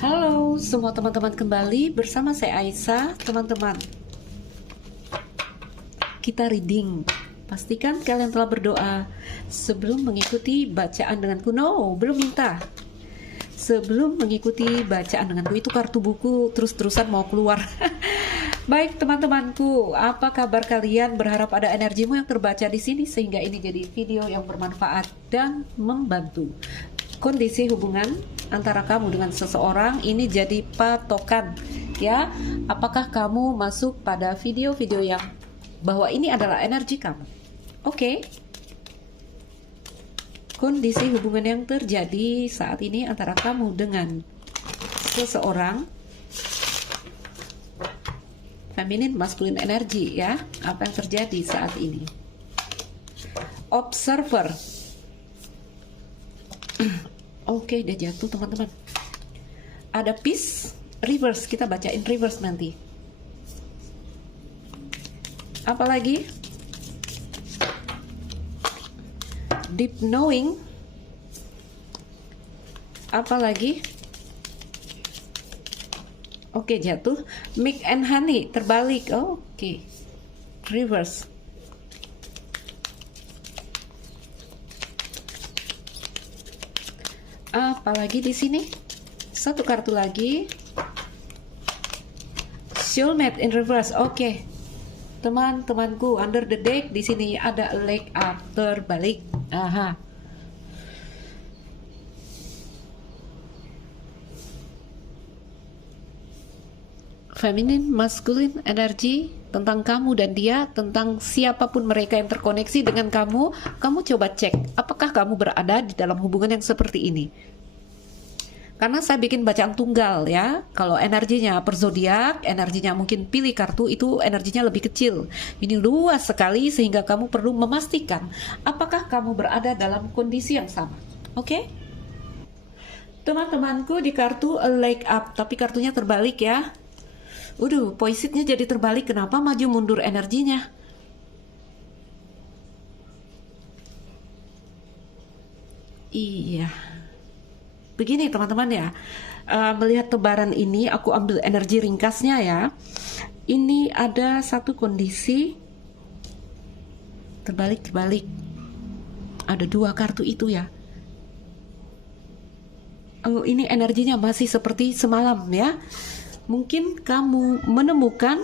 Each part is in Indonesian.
Halo semua teman-teman, kembali bersama saya Aisyah. Teman-teman, kita reading. Pastikan kalian telah berdoa sebelum mengikuti bacaan denganku. No, belum minta. Sebelum mengikuti bacaan denganku, itu kartu buku terus-terusan mau keluar. Baik teman-temanku, apa kabar kalian? Berharap ada energimu yang terbaca di sini sehingga ini jadi video yang bermanfaat dan membantu. Kondisi hubungan antara kamu dengan seseorang ini jadi patokan, ya. Apakah kamu masuk pada video-video yang bahwa ini adalah energi kamu? Oke. Kondisi hubungan yang terjadi saat ini antara kamu dengan seseorang, feminin, maskulin energi, ya. Apa yang terjadi saat ini? Observer. Oke, dia jatuh teman-teman. Ada peace, reverse, kita bacain reverse nanti. Apalagi? Deep knowing. Apalagi? Oke, jatuh. Milk and honey, terbalik. Oke. Reverse. Apalagi di sini? Satu kartu lagi. Soulmate in reverse. Oke. Teman-temanku, under the deck di sini ada leg up terbalik. Aha. Feminin, maskulin, energi tentang kamu dan dia, tentang siapapun mereka yang terkoneksi dengan kamu. Kamu coba cek, apakah kamu berada di dalam hubungan yang seperti ini? Karena saya bikin bacaan tunggal, ya. Kalau energinya per zodiak, energinya mungkin pilih kartu itu energinya lebih kecil. Ini luas sekali sehingga kamu perlu memastikan apakah kamu berada dalam kondisi yang sama. Oke? Teman-temanku, di kartu a leg up, tapi kartunya terbalik, ya. Poisitnya jadi terbalik. Kenapa? Maju mundur energinya. Iya. Begini teman-teman, ya. Melihat tebaran ini, aku ambil energi ringkasnya, ya. Ini ada satu kondisi terbalik. Ada dua kartu itu, ya. Ini energinya masih seperti semalam, ya. Mungkin kamu menemukan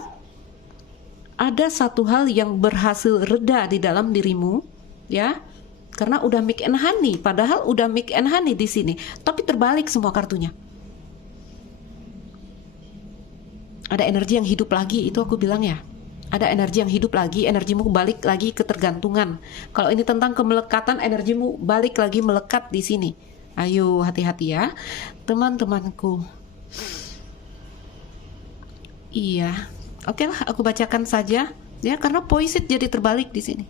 ada satu hal yang berhasil reda di dalam dirimu, ya, karena udah milk and honey, padahal udah milk and honey di sini, tapi terbalik semua kartunya. Ada energi yang hidup lagi, itu aku bilang, ya. Ada energi yang hidup lagi, energimu balik lagi ketergantungan. Kalau ini tentang kemelekatan, energimu balik lagi melekat di sini. Ayo hati-hati, ya, teman-temanku. Iya, oke lah, aku bacakan saja, ya, karena poisit jadi terbalik di sini.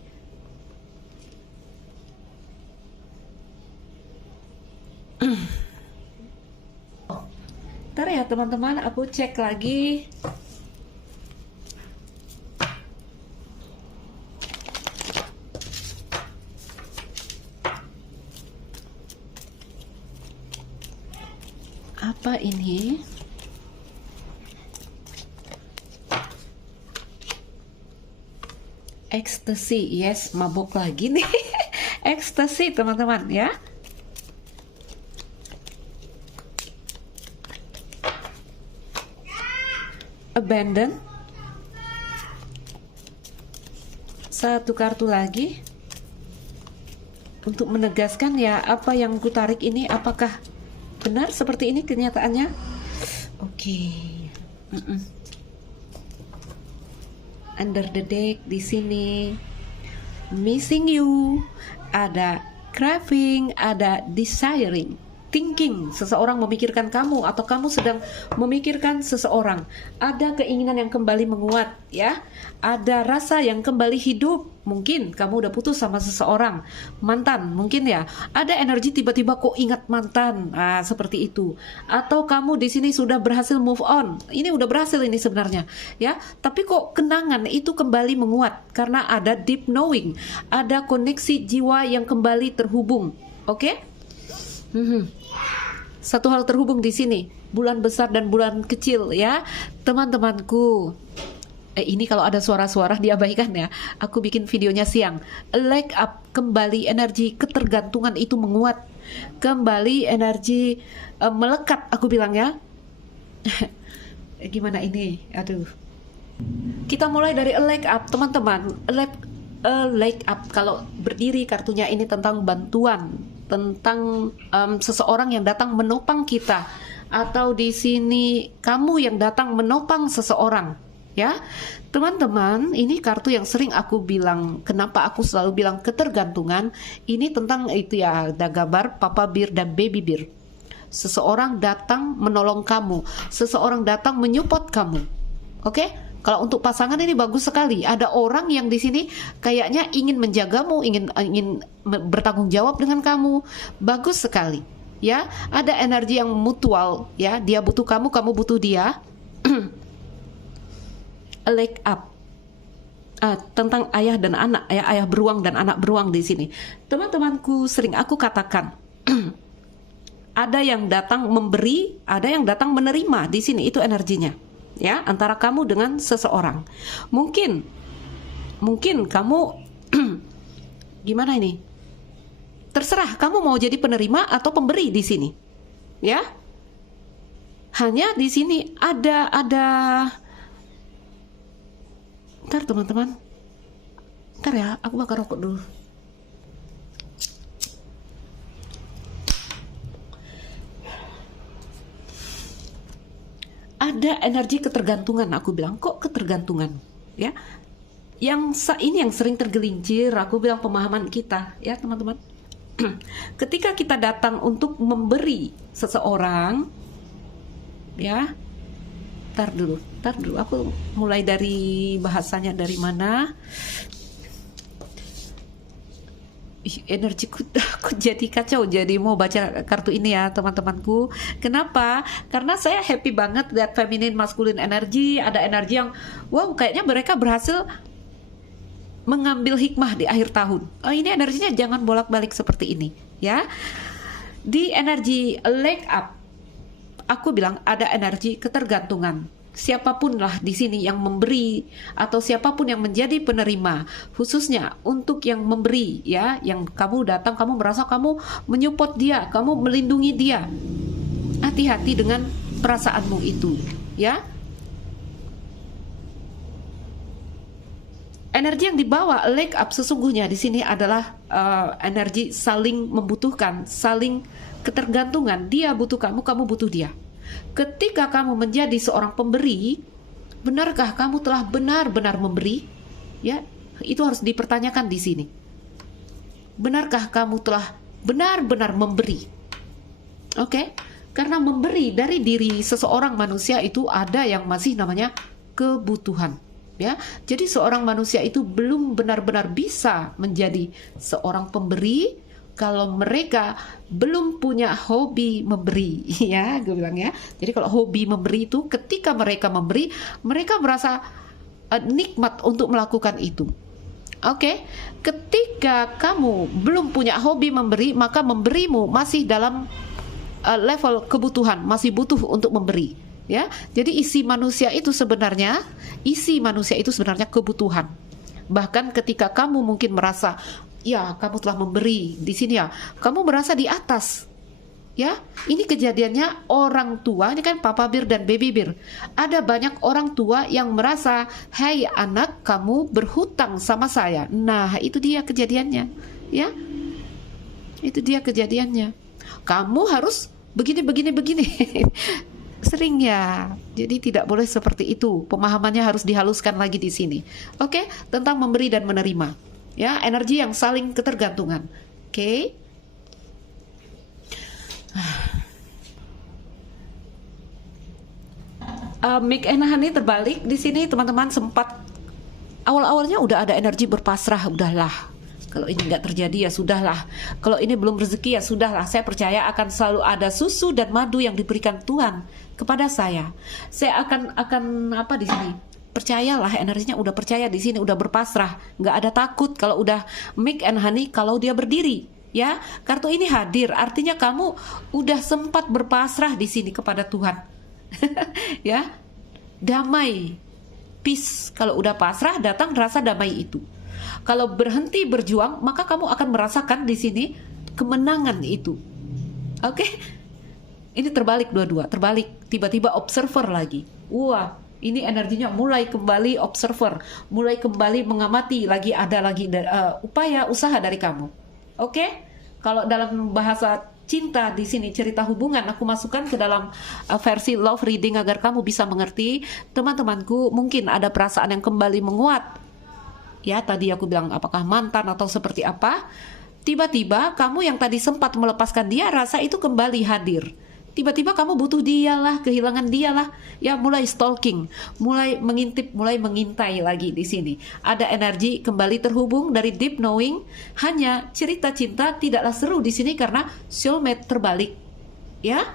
Ntar ya teman-teman, aku cek lagi. Apa ini? Ekstasi, yes, mabuk lagi nih. Ekstasi teman-teman, ya. Abandon. Satu kartu lagi untuk menegaskan, ya, apa yang ku tarik ini apakah benar seperti ini kenyataannya. Oke. Under the deck di sini, missing you, ada craving, ada desiring, thinking, seseorang memikirkan kamu atau kamu sedang memikirkan seseorang. Ada keinginan yang kembali menguat, ya. Ada rasa yang kembali hidup. Mungkin kamu udah putus sama seseorang, mantan mungkin, ya. Ada energi tiba-tiba kok ingat mantan, seperti itu. Atau kamu di sini sudah berhasil move on. Ini udah berhasil ini sebenarnya, ya. Tapi kok kenangan itu kembali menguat karena ada deep knowing, ada koneksi jiwa yang kembali terhubung. Oke? satu hal terhubung di sini, bulan besar dan bulan kecil ya, teman-temanku. Ini kalau ada suara-suara diabaikan ya. Aku bikin videonya siang. Wake up, kembali energi ketergantungan itu menguat. Kembali energi melekat, aku bilang ya. Gimana ini? Aduh. Kita mulai dari wake up, teman-teman. Wake up. Kalau berdiri kartunya ini tentang bantuan, tentang seseorang yang datang menopang kita, atau di sini kamu yang datang menopang seseorang. Ya, teman-teman, ini kartu yang sering aku bilang. Kenapa aku selalu bilang ketergantungan? Ini tentang itu ya, ada gambar Papa Bir dan Baby Bir. Seseorang datang menolong kamu, seseorang datang menyupport kamu. Oke? Kalau untuk pasangan ini bagus sekali. Ada orang yang di sini kayaknya ingin menjagamu, ingin bertanggung jawab dengan kamu. Bagus sekali. Ya, ada energi yang mutual. Ya, dia butuh kamu, kamu butuh dia. Wake up. Tentang ayah dan anak, ayah beruang dan anak beruang di sini. Teman-temanku, sering aku katakan, ada yang datang memberi, ada yang datang menerima di sini. Itu energinya, ya, antara kamu dengan seseorang. Mungkin kamu gimana ini? Terserah kamu mau jadi penerima atau pemberi di sini, ya. Hanya di sini ada. Ntar teman-teman, ntar ya, aku bakar rokok dulu. Ada energi ketergantungan, aku bilang. Kok ketergantungan? Ya, ini yang sering tergelincir. Aku bilang pemahaman kita, ya teman-teman. Ketika kita datang untuk memberi seseorang, ya. Tar dulu, aku mulai dari bahasanya dari mana. Energiku aku jadi kacau, jadi mau baca kartu ini ya teman-temanku. Kenapa? Karena saya happy banget lihat feminine masculine energi. Ada energi yang wow, kayaknya mereka berhasil mengambil hikmah di akhir tahun. Ini energinya jangan bolak-balik seperti ini ya. Di energi wake up, aku bilang ada energi ketergantungan. Siapapun lah di sini yang memberi atau siapapun yang menjadi penerima, khususnya untuk yang memberi ya, yang kamu datang, kamu merasa kamu menyupport dia, kamu melindungi dia. Hati-hati dengan perasaanmu itu, ya. Energi yang dibawa wake up sesungguhnya di sini adalah energi saling membutuhkan, saling ketergantungan. Dia butuh kamu, kamu butuh dia. Ketika kamu menjadi seorang pemberi, benarkah kamu telah benar-benar memberi? Ya, itu harus dipertanyakan di sini. Benarkah kamu telah benar-benar memberi? Oke? Karena memberi dari diri seseorang manusia itu ada yang masih namanya kebutuhan. Ya, jadi seorang manusia itu belum benar-benar bisa menjadi seorang pemberi kalau mereka belum punya hobi memberi, ya, gue bilang ya. Jadi kalau hobi memberi itu ketika mereka memberi, mereka merasa nikmat untuk melakukan itu. Oke, ketika kamu belum punya hobi memberi, maka memberimu masih dalam level kebutuhan, masih butuh untuk memberi. Ya, jadi isi manusia itu sebenarnya kebutuhan. Bahkan ketika kamu mungkin merasa ya, kamu telah memberi di sini ya, kamu merasa di atas. Ya, ini kejadiannya orang tua, ini kan Papa Bir dan Baby Bir. Ada banyak orang tua yang merasa, "Hai anak, kamu berhutang sama saya." Nah, itu dia kejadiannya, ya. Itu dia kejadiannya. Kamu harus begini. Sering ya. Jadi tidak boleh seperti itu. Pemahamannya harus dihaluskan lagi di sini. Oke, tentang memberi dan menerima. Ya, energi yang saling ketergantungan. Oke. Mik Enahani terbalik di sini teman-teman. Sempat awal-awalnya udah ada energi berpasrah, udahlah. Kalau ini nggak terjadi ya sudahlah. Kalau ini belum rezeki ya sudahlah. Saya percaya akan selalu ada susu dan madu yang diberikan Tuhan kepada saya. Saya akan apa di sini? Percayalah, energinya udah percaya di sini, udah berpasrah, nggak ada takut kalau udah Mik and Honey kalau dia berdiri. Ya, kartu ini hadir, artinya kamu udah sempat berpasrah di sini kepada Tuhan. Ya, damai, peace. Kalau udah pasrah, datang rasa damai itu. Kalau berhenti berjuang, maka kamu akan merasakan di sini kemenangan itu. Oke, ini terbalik dua-dua, terbalik. Tiba-tiba observer lagi. Wah, ini energinya mulai kembali observer, mulai kembali mengamati lagi, ada lagi upaya usaha dari kamu. Oke? Kalau dalam bahasa cinta di sini cerita hubungan, aku masukkan ke dalam versi love reading agar kamu bisa mengerti. Teman-temanku, mungkin ada perasaan yang kembali menguat. Ya, tadi aku bilang apakah mantan atau seperti apa. Tiba-tiba kamu yang tadi sempat melepaskan dia, rasa itu kembali hadir. Tiba-tiba kamu butuh dialah, kehilangan dialah, ya mulai stalking, mulai mengintip, mulai mengintai lagi di sini. Ada energi kembali terhubung dari deep knowing. Hanya cerita cinta tidaklah seru di sini karena soulmate terbalik, ya.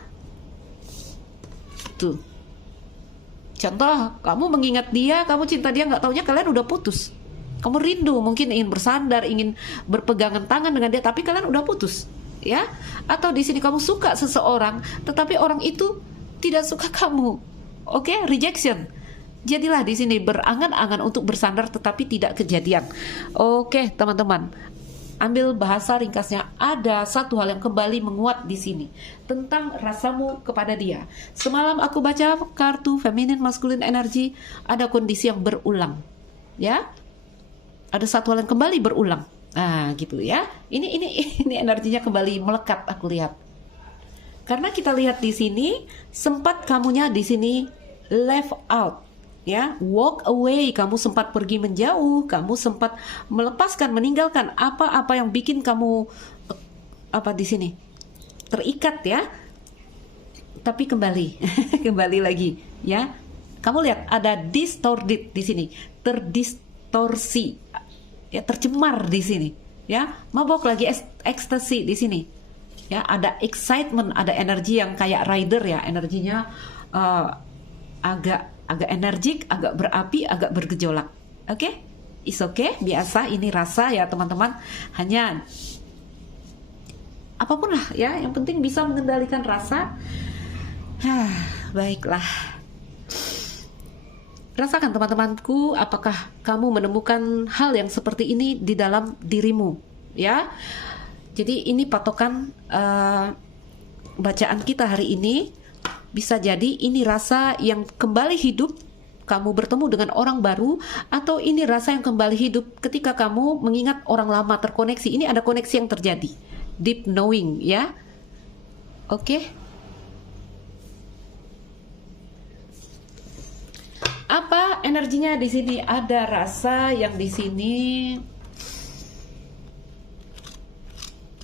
Tuh. Contoh, kamu mengingat dia, kamu cinta dia, nggak taunya kalian udah putus. Kamu rindu, mungkin ingin bersandar, ingin berpegangan tangan dengan dia, tapi kalian udah putus. Ya, atau di sini kamu suka seseorang, tetapi orang itu tidak suka kamu. Oke, rejection. Jadilah di sini berangan-angan untuk bersandar, tetapi tidak kejadian. Oke, teman-teman, ambil bahasa ringkasnya. Ada satu hal yang kembali menguat di sini tentang rasamu kepada dia. Semalam aku baca kartu feminin maskulin energi, ada kondisi yang berulang. Ya, ada satu hal yang kembali berulang. Nah, gitu ya. Ini energinya kembali melekat, aku lihat. Karena kita lihat di sini sempat kamunya di sini left out, ya, walk away, kamu sempat pergi menjauh, kamu sempat melepaskan, meninggalkan apa-apa yang bikin kamu apa di sini terikat, ya. Tapi kembali, kembali lagi, ya. Kamu lihat ada distorted di sini, terdistorsi. Ya, tercemar di sini, ya, mabok lagi, ekstasi di sini, ya, ada excitement, ada energi yang kayak rider, ya, energinya agak energik, agak berapi, agak bergejolak. Oke, is okay, biasa, ini rasa, ya teman-teman, hanya apapun lah, ya, yang penting bisa mengendalikan rasa. Baiklah. Rasakan teman-temanku, apakah kamu menemukan hal yang seperti ini di dalam dirimu, ya. Jadi ini patokan bacaan kita hari ini. Bisa jadi ini rasa yang kembali hidup, kamu bertemu dengan orang baru, atau ini rasa yang kembali hidup ketika kamu mengingat orang lama, terkoneksi. Ini ada koneksi yang terjadi, deep knowing, ya. Oke. Apa energinya di sini? Ada rasa yang di sini,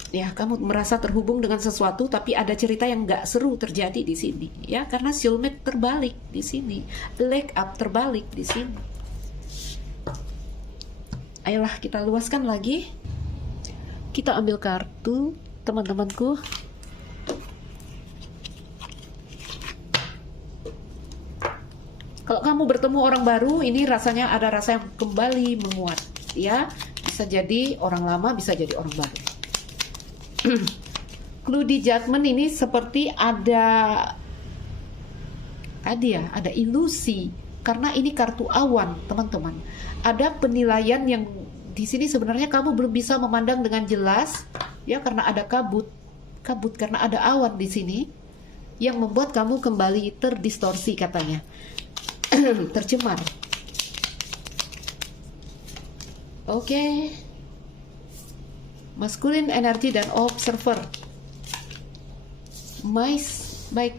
ya, kamu merasa terhubung dengan sesuatu, tapi ada cerita yang nggak seru terjadi di sini, ya, karena soulmate terbalik di sini, leg up terbalik di sini. Ayolah kita luaskan lagi. Kita ambil kartu, teman-temanku. Kalau kamu bertemu orang baru, ini rasanya ada rasa yang kembali menguat, ya. Bisa jadi orang lama, bisa jadi orang baru. Clue di judgment ini seperti ada ilusi, karena ini kartu awan, teman-teman. Ada penilaian yang di sini sebenarnya kamu belum bisa memandang dengan jelas, ya, karena ada kabut karena ada awan di sini yang membuat kamu kembali terdistorsi, katanya. Tercemar. Oke. Maskulin energi dan observer. Baik.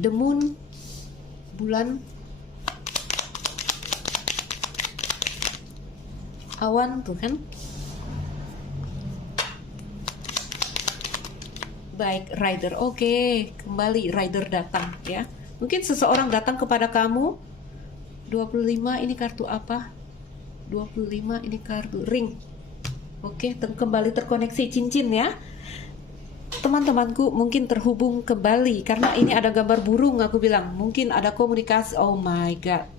The moon, bulan, awan, tuh kan. Baik, rider. Oke, kembali rider datang, ya. Mungkin seseorang datang kepada kamu. 25 ini kartu apa? 25 ini kartu ring. Oke, kembali terkoneksi cincin, ya. Teman-temanku mungkin terhubung kembali karena ini ada gambar burung, aku bilang. Mungkin ada komunikasi. Oh my god.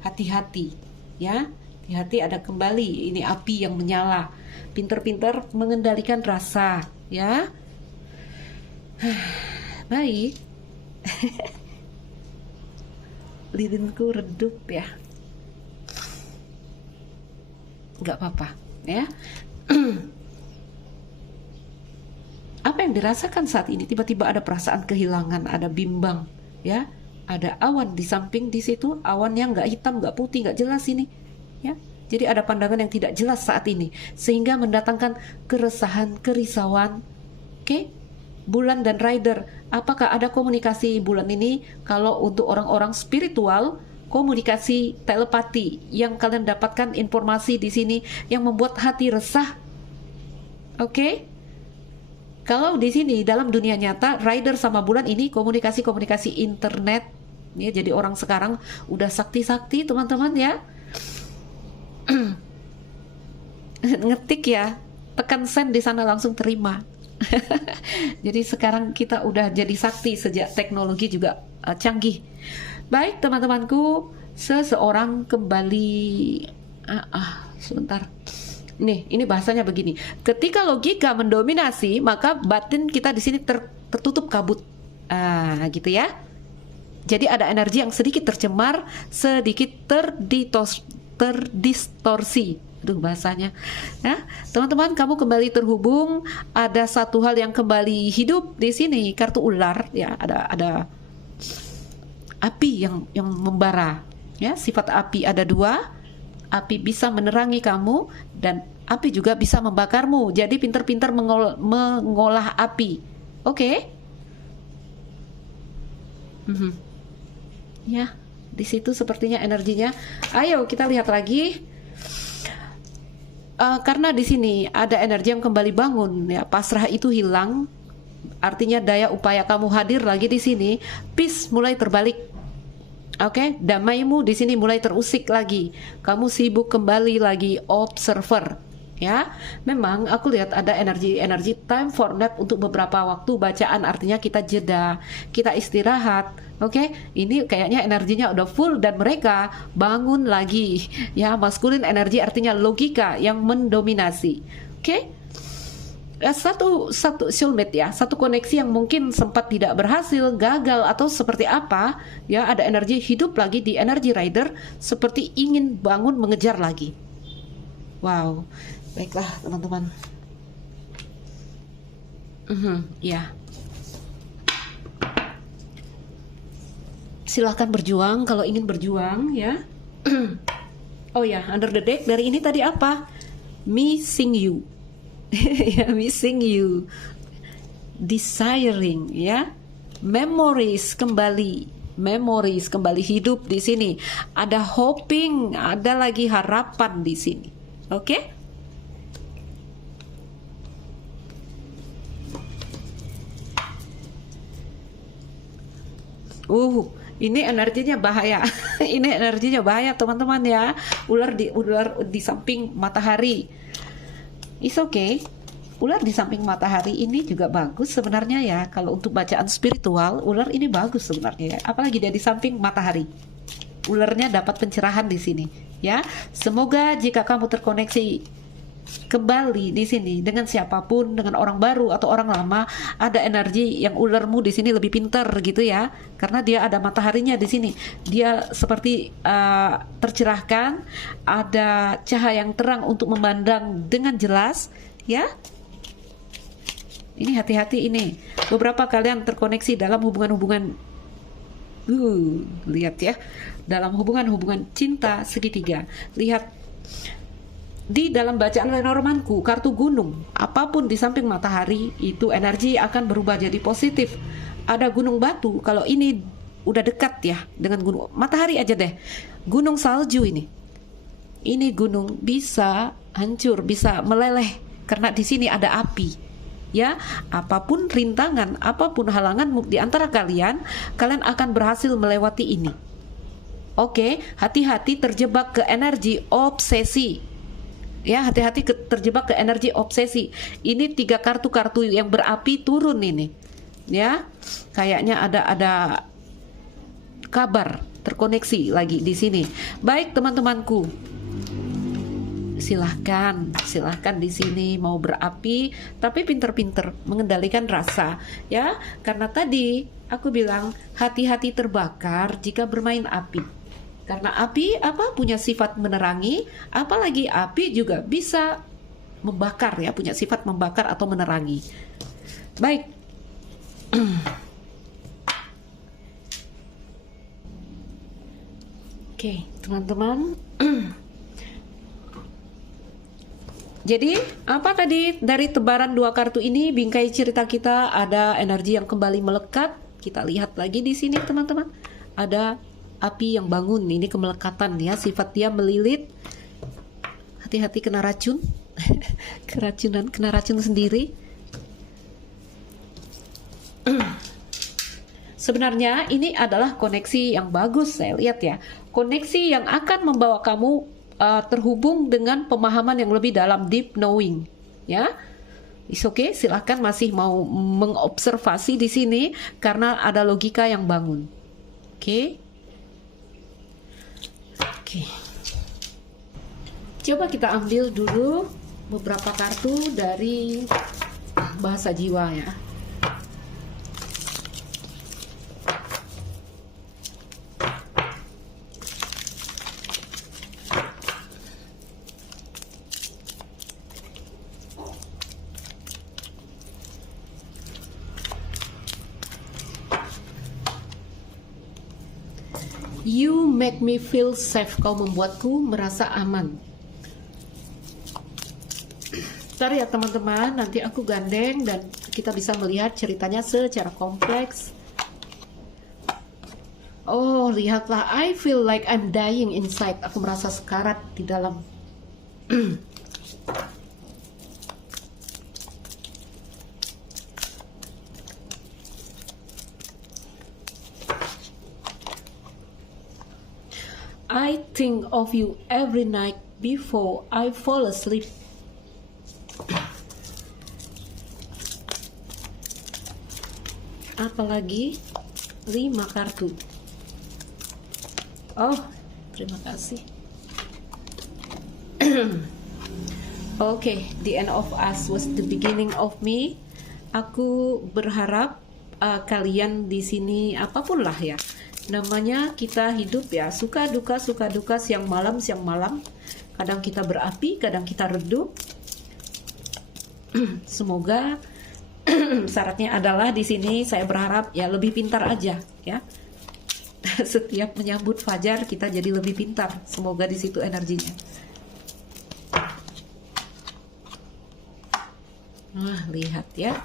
Hati-hati, ya. hati-hati ada kembali ini api yang menyala. Pinter-pinter mengendalikan rasa, ya. Baik. Lilinku redup ya. Nggak apa-apa, ya. Apa yang dirasakan saat ini? Tiba-tiba ada perasaan kehilangan, ada bimbang, ya. Ada awan di samping di situ, awan yang nggak hitam, nggak putih, nggak jelas ini, ya. Jadi ada pandangan yang tidak jelas saat ini, sehingga mendatangkan keresahan, kerisauan. Oke, Bulan dan Rider, apakah ada komunikasi bulan ini? Kalau untuk orang-orang spiritual, komunikasi telepati yang kalian dapatkan informasi di sini yang membuat hati resah. Oke? Kalau di sini dalam dunia nyata, Rider sama bulan ini komunikasi internet. Ya, jadi orang sekarang udah sakti-sakti teman-teman ya. Ngetik ya, tekan send di sana langsung terima. Jadi sekarang kita udah jadi sakti sejak teknologi juga canggih. Baik teman-temanku, seseorang kembali sebentar. Nih, ini bahasanya begini. Ketika logika mendominasi, maka batin kita di sini tertutup kabut. Gitu ya. Jadi ada energi yang sedikit tercemar, sedikit terdistorsi. Aduh bahasanya. Nah, teman-teman, kamu kembali terhubung. Ada satu hal yang kembali hidup di sini, kartu ular ya. Ada api yang membara. Ya, sifat api ada dua. Api bisa menerangi kamu dan api juga bisa membakarmu. Jadi pintar-pintar mengolah api. Oke? Ya, di situ sepertinya energinya. Ayo kita lihat lagi. Karena di sini ada energi yang kembali bangun, ya, pasrah itu hilang. Artinya daya upaya kamu hadir lagi di sini. Peace mulai terbalik. Oke, damaimu di sini mulai terusik lagi. Kamu sibuk kembali lagi observer, ya. Memang aku lihat ada energi time for nap untuk beberapa waktu bacaan, artinya kita jeda, kita istirahat. Oke, ini kayaknya energinya udah full dan mereka bangun lagi. Ya, maskulin energi artinya logika yang mendominasi. Oke. Satu soulmate ya, satu koneksi yang mungkin sempat tidak berhasil, gagal atau seperti apa ya, ada energi hidup lagi di energi rider seperti ingin bangun mengejar lagi. Wow, baiklah teman-teman. Ya, silahkan berjuang kalau ingin berjuang ya. Oh ya, under the deck dari ini tadi apa? Missing you. Ya, missing you, desiring ya, memories kembali hidup di sini. Ada hoping, ada lagi harapan di sini. Oke? Ini energinya bahaya. Ini energinya bahaya teman-teman ya. Ular di samping matahari. It's okay. Ular di samping matahari ini juga bagus sebenarnya ya. Kalau untuk bacaan spiritual, ular ini bagus sebenarnya ya. Apalagi dia di samping matahari. Ularnya dapat pencerahan di sini ya. Semoga jika kamu terkoneksi kembali di sini dengan siapapun, dengan orang baru atau orang lama, ada energi yang ularmu di sini lebih pintar gitu ya. Karena dia ada mataharinya di sini. Dia seperti tercerahkan, ada cahaya yang terang untuk memandang dengan jelas, ya. Ini hati-hati ini. Beberapa kalian terkoneksi dalam hubungan-hubungan lihat ya. Dalam hubungan-hubungan cinta segitiga. Lihat di dalam bacaan Lenormandku, kartu gunung, apapun di samping matahari itu energi akan berubah jadi positif. Ada gunung batu, kalau ini udah dekat ya dengan gunung matahari aja deh. Gunung salju ini gunung bisa hancur, bisa meleleh karena di sini ada api. Ya, apapun rintangan, apapun halangan di antara kalian akan berhasil melewati ini. Oke, hati-hati terjebak ke energi obsesi. Ya, hati-hati terjebak ke energi obsesi. Ini 3 kartu-kartu yang berapi turun ini. Ya, kayaknya ada kabar terkoneksi lagi di sini. Baik teman-temanku. silahkan di sini mau berapi, tapi pinter-pinter mengendalikan rasa, ya. Karena tadi aku bilang hati-hati terbakar jika bermain api. Karena api punya sifat menerangi, apalagi api juga bisa membakar, ya, punya sifat membakar atau menerangi. Baik. Oke, teman-teman. Jadi, apa tadi dari tebaran 2 kartu ini, bingkai cerita kita ada energi yang kembali melekat. Kita lihat lagi di sini, teman-teman. Ada api yang bangun, ini kemelekatan, ya, sifat dia melilit. Hati-hati kena racun. Keracunan, kena racun sendiri. Sebenarnya ini adalah koneksi yang bagus, saya lihat, ya. Koneksi yang akan membawa kamu terhubung dengan pemahaman yang lebih dalam, deep knowing, ya. It's okay, silahkan masih mau mengobservasi di sini karena ada logika yang bangun. Oke. Coba kita ambil dulu beberapa kartu dari bahasa jiwa, ya. You make me feel safe. Kau membuatku merasa aman. Bentar ya teman-teman, nanti aku gandeng dan kita bisa melihat ceritanya secara kompleks. Oh, lihatlah, I feel like I'm dying inside. Aku merasa sekarat di dalam. I think of you every night before I fall asleep. Apalagi 5 kartu. Oh, terima kasih. Okay, the end of us was the beginning of me. Aku berharap kalian di sini apapun lah, ya. Namanya kita hidup, ya, suka duka siang malam. Kadang kita berapi, kadang kita redup. Semoga syaratnya adalah di sini saya berharap, ya, lebih pintar aja, ya. Setiap menyambut fajar kita jadi lebih pintar. Semoga di situ energinya. Nah, lihat, ya.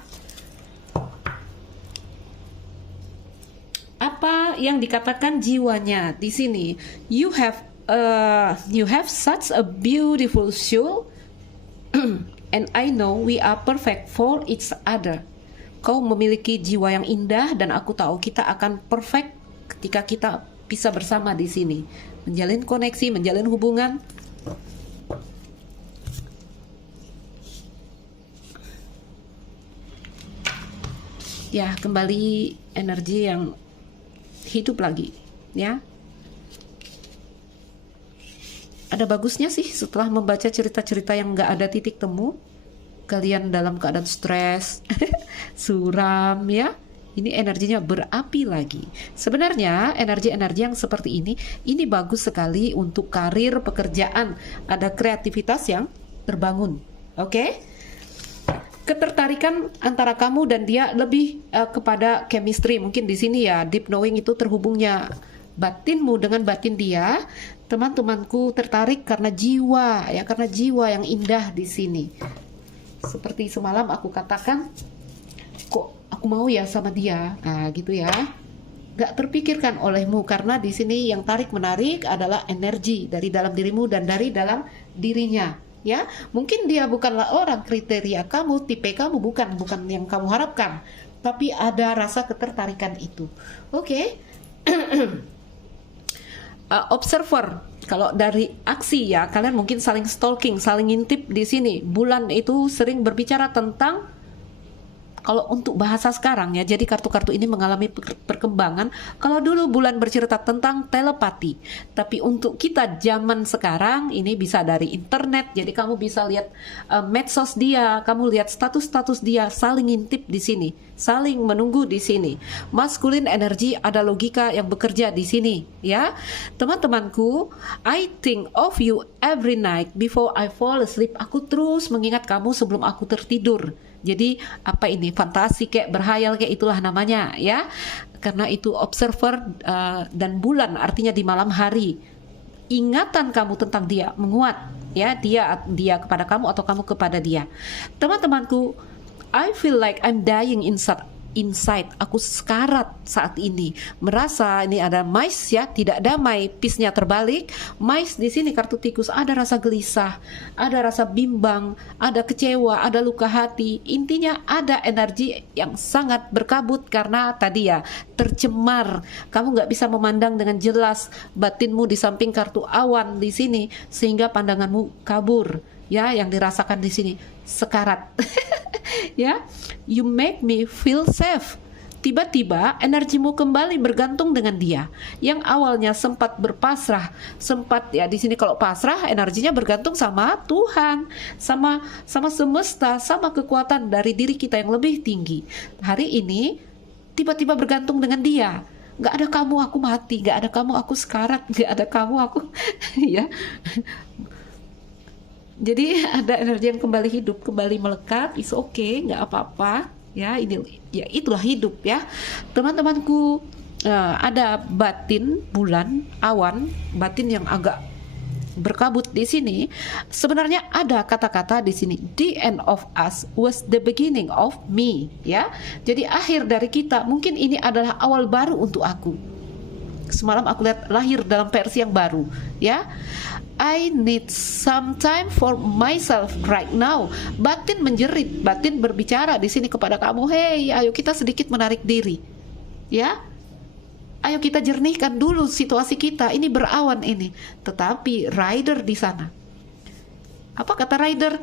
Apa yang dikatakan jiwanya di sini? You have such a beautiful soul, and I know we are perfect for each other. Kau memiliki jiwa yang indah dan aku tahu kita akan perfect ketika kita bisa bersama di sini, menjalin koneksi, menjalin hubungan. Ya, kembali energi yang hidup lagi, ya. Ada bagusnya sih setelah membaca cerita-cerita yang nggak ada titik temu, kalian dalam keadaan stres, suram, ya. Ini energinya berapi lagi. Sebenarnya energi-energi yang seperti ini bagus sekali untuk karir, pekerjaan, ada kreativitas yang terbangun. Oke? Ketertarikan antara kamu dan dia lebih kepada chemistry. Mungkin di sini, ya, deep knowing itu terhubungnya batinmu dengan batin dia. Teman-temanku tertarik karena jiwa, ya, karena jiwa yang indah di sini. Seperti semalam aku katakan, kok aku mau ya sama dia, nah gitu, ya. Gak terpikirkan olehmu karena di sini yang tarik menarik adalah energi dari dalam dirimu dan dari dalam dirinya. Ya, mungkin dia bukanlah orang kriteria kamu, tipe kamu, bukan yang kamu harapkan, tapi ada rasa ketertarikan itu. Oke. Observer, kalau dari aksi, ya, kalian mungkin saling stalking, saling ngintip di sini. Bulan itu sering berbicara tentang Kalau untuk bahasa sekarang ya, jadi kartu-kartu ini mengalami perkembangan. Kalau dulu bulan bercerita tentang telepati, tapi untuk kita zaman sekarang ini bisa dari internet. Jadi kamu bisa lihat medsos dia, kamu lihat status-status dia, saling ngintip di sini, saling menunggu di sini. Masculine energy, ada logika yang bekerja di sini ya. Teman-temanku, I think of you every night before I fall asleep. Aku terus mengingat kamu sebelum aku tertidur. Jadi apa ini, fantasi kayak berhayal kayak, itulah namanya ya. Karena itu observer dan bulan artinya di malam hari. Ingatan kamu tentang dia menguat ya, dia kepada kamu atau kamu kepada dia. Teman-temanku, I feel like I'm dying inside. Aku sekarat saat ini, merasa ini ada mice ya, tidak damai, peace-nya terbalik. Mice di sini kartu tikus, ada rasa gelisah, ada rasa bimbang, ada kecewa, ada luka hati. Intinya ada energi yang sangat berkabut karena tadi ya, tercemar. Kamu nggak bisa memandang dengan jelas batinmu di samping kartu awan di sini, sehingga pandanganmu kabur. Ya, yang dirasakan di sini sekarat. Ya, you make me feel safe. Tiba-tiba energimu kembali bergantung dengan dia. Yang awalnya sempat berpasrah, sempat ya di sini kalau pasrah energinya bergantung sama Tuhan, sama semesta, sama kekuatan dari diri kita yang lebih tinggi. Hari ini tiba-tiba bergantung dengan dia. Gak ada kamu aku mati, gak ada kamu aku sekarat, gak ada kamu aku ya. Jadi ada energi yang kembali hidup, kembali melekat, is okay, nggak apa-apa ya. Ini ya, itulah hidup ya teman-temanku. Ada batin bulan awan, batin yang agak berkabut di sini. Sebenarnya ada kata-kata di sini, the end of us was the beginning of me ya. Jadi akhir dari kita, mungkin ini adalah awal baru untuk aku. Semalam aku lihat lahir dalam versi yang baru ya. I need some time for myself right now. Batin menjerit, batin berbicara di sini kepada kamu. Hey, ayo kita sedikit menarik diri, ya. Ayo kita jernihkan dulu situasi kita. Ini berawan ini. Tetapi rider di sana. Apa kata rider?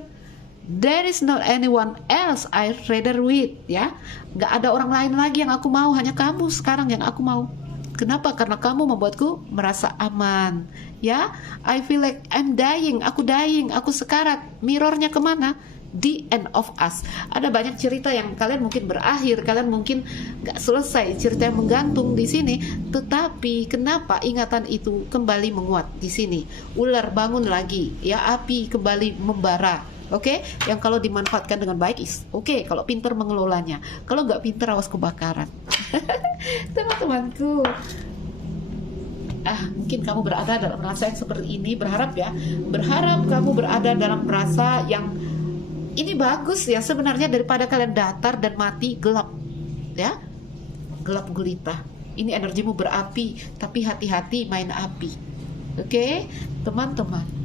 There is not anyone else I rather with, ya. Gak ada orang lain lagi yang aku mau, hanya kamu sekarang yang aku mau. Kenapa? Karena kamu membuatku merasa aman ya. I feel like I'm dying, aku sekarat. Mirrornya kemana? The end of us. Ada banyak cerita yang kalian mungkin berakhir, kalian mungkin gak selesai, cerita yang menggantung di sini. Tetapi kenapa ingatan itu kembali menguat di sini? Ular bangun lagi ya, api kembali membara. Oke, yang kalau dimanfaatkan dengan baik is oke, kalau pintar mengelolanya. Kalau nggak pintar, awas kebakaran. Teman-temanku, mungkin kamu berada dalam rasa yang seperti ini. Berharap kamu berada dalam rasa yang ini bagus ya sebenarnya, daripada kalian datar dan mati gelap ya, gelap gulita. Ini energimu berapi, tapi hati-hati main api. Oke, teman-teman.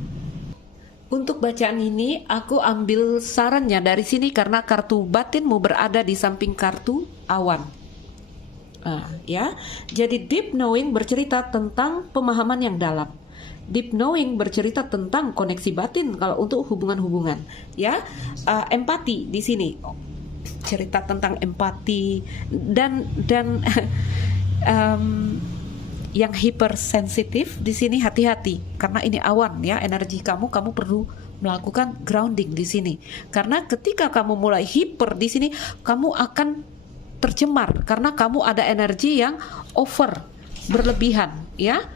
Untuk bacaan ini aku ambil sarannya dari sini karena kartu batinmu berada di samping kartu awan. Ya, jadi deep knowing bercerita tentang pemahaman yang dalam. Deep knowing bercerita tentang koneksi batin kalau untuk hubungan-hubungan. Ya, empati di sini cerita tentang empati dan yang hipersensitif di sini hati-hati karena ini awan ya, energi kamu perlu melakukan grounding di sini karena ketika kamu mulai hiper di sini kamu akan tercemar karena kamu ada energi yang over, berlebihan ya.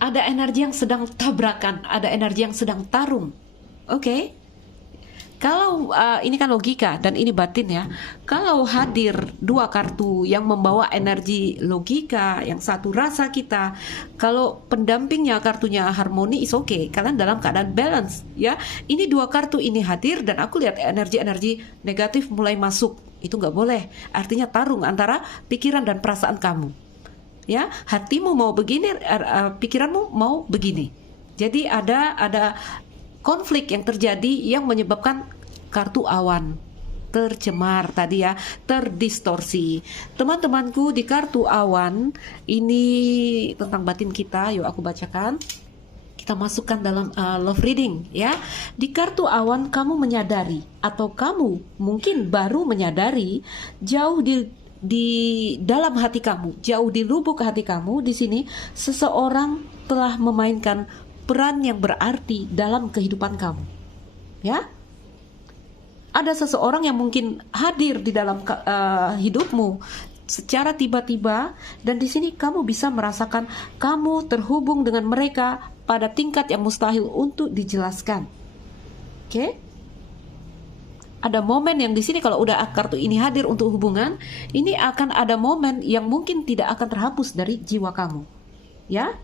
Ada energi yang sedang tabrakan, ada energi yang sedang tarung. Oke. Kalau ini kan logika dan ini batin ya. Kalau hadir dua kartu yang membawa energi logika, yang satu rasa kita, kalau pendampingnya kartunya harmoni is okay, kalian dalam keadaan balance ya. Ini dua kartu ini hadir dan aku lihat energi-energi negatif mulai masuk. Itu nggak boleh. Artinya tarung antara pikiran dan perasaan kamu. Ya, hatimu mau begini, pikiranmu mau begini. Jadi ada konflik yang terjadi yang menyebabkan kartu awan tercemar tadi ya, terdistorsi. Teman-temanku, di kartu awan ini tentang batin kita. Yuk aku bacakan. Kita kita masukkan dalam love reading ya. Di kartu awan kamu menyadari, atau kamu mungkin baru menyadari, jauh di dalam hati kamu, jauh di lubuk hati kamu, di sini seseorang telah memainkan peran yang berarti dalam kehidupan kamu. Ya, ada seseorang yang mungkin hadir di dalam hidupmu secara tiba-tiba, dan di sini kamu bisa merasakan kamu terhubung dengan mereka pada tingkat yang mustahil untuk dijelaskan. Oke? Ada momen yang di sini kalau udah kartu ini hadir untuk hubungan, ini akan ada momen yang mungkin tidak akan terhapus dari jiwa kamu. Ya?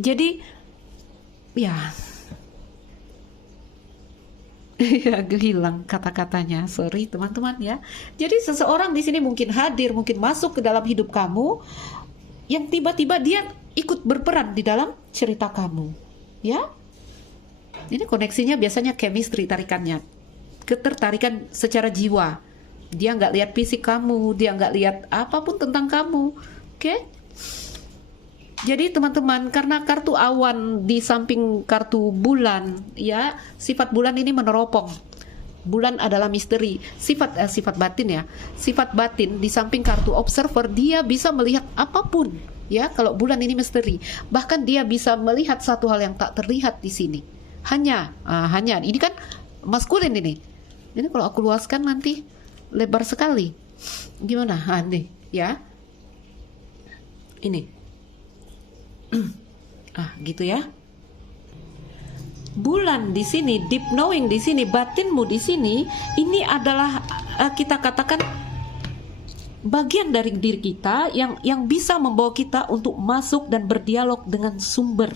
Jadi ya ya, hilang kata-katanya. Sorry teman-teman ya. Jadi seseorang di sini mungkin hadir, mungkin masuk ke dalam hidup kamu, yang tiba-tiba dia ikut berperan di dalam cerita kamu. Ya. Ini koneksinya biasanya chemistry, tarikannya, ketertarikan secara jiwa. Dia nggak lihat fisik kamu, dia nggak lihat apapun tentang kamu. Oke? Jadi teman-teman, karena kartu awan di samping kartu bulan, ya, sifat bulan ini meneropong. Bulan adalah misteri, sifat batin ya. Sifat batin di samping kartu observer, dia bisa melihat apapun, ya. Kalau bulan ini misteri, bahkan dia bisa melihat satu hal yang tak terlihat di sini. Hanya ini kan maskulin ini. Ini kalau aku luaskan nanti lebar sekali. Gimana? Nih, ya. Ini. Gitu ya. Bulan di sini, deep knowing di sini, batinmu di sini, ini adalah kita katakan bagian dari diri kita yang bisa membawa kita untuk masuk dan berdialog dengan sumber,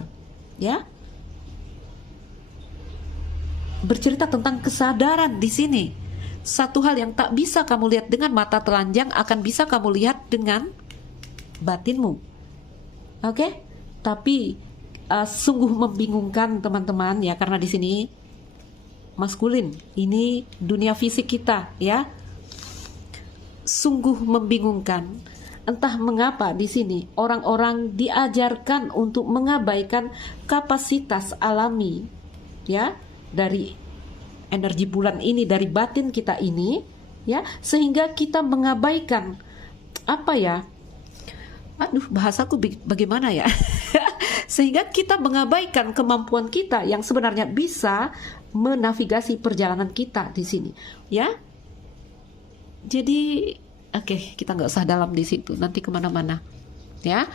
ya. Bercerita tentang kesadaran di sini. Satu hal yang tak bisa kamu lihat dengan mata telanjang akan bisa kamu lihat dengan batinmu. Oke? Tapi sungguh membingungkan teman-teman ya, karena di sini maskulin, ini dunia fisik kita ya. Sungguh membingungkan. Entah mengapa di sini orang-orang diajarkan untuk mengabaikan kapasitas alami ya dari energi bulan ini, dari batin kita ini ya, sehingga kita mengabaikan bahasaku bagaimana ya? Sehingga kita mengabaikan kemampuan kita yang sebenarnya bisa menavigasi perjalanan kita di sini, ya. Jadi, kita nggak usah dalam di situ, nanti kemana-mana, ya.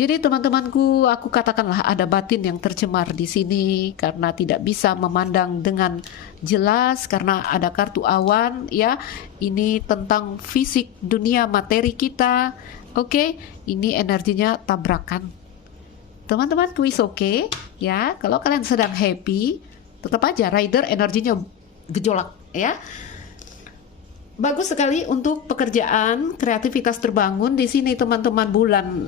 Jadi teman-temanku, aku katakanlah ada batin yang tercemar di sini karena tidak bisa memandang dengan jelas karena ada kartu awan, ya. Ini tentang fisik dunia materi kita. Oke, ini energinya tabrakan. Teman-teman, kuis oke, ya. Kalau kalian sedang happy, tetap aja rider energinya gejolak, ya. Bagus sekali untuk pekerjaan, kreativitas terbangun di sini teman-teman. Bulan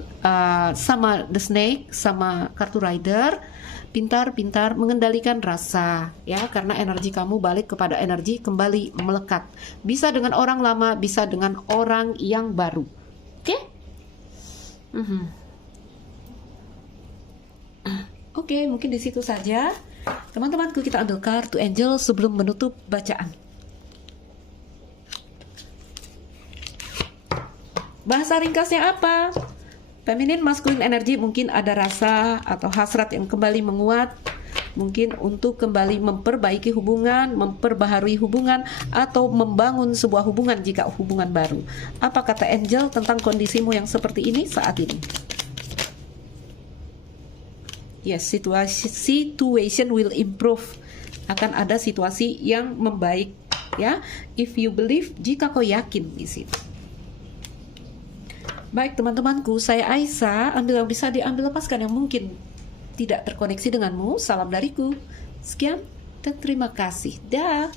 sama the snake, sama kartu rider, pintar-pintar mengendalikan rasa, ya, karena energi kamu balik kepada energi kembali melekat. Bisa dengan orang lama, bisa dengan orang yang baru. Oke? Oke, mungkin di situ saja. Teman-temanku, kita ambil kartu angel sebelum menutup bacaan. Bahasa ringkasnya apa? Feminin, maskulin energi, mungkin ada rasa atau hasrat yang kembali menguat, mungkin untuk kembali memperbaiki hubungan, memperbaharui hubungan, atau membangun sebuah hubungan jika hubungan baru. Apa kata angel tentang kondisimu yang seperti ini saat ini? Yes, situation will improve. Akan ada situasi yang membaik, ya. If you believe, jika kau yakin di situ. Baik teman-temanku, saya Aisyah. Ambil yang bisa diambil, lepaskan yang mungkin tidak terkoneksi denganmu. Salam dariku. Sekian dan terima kasih. Dah.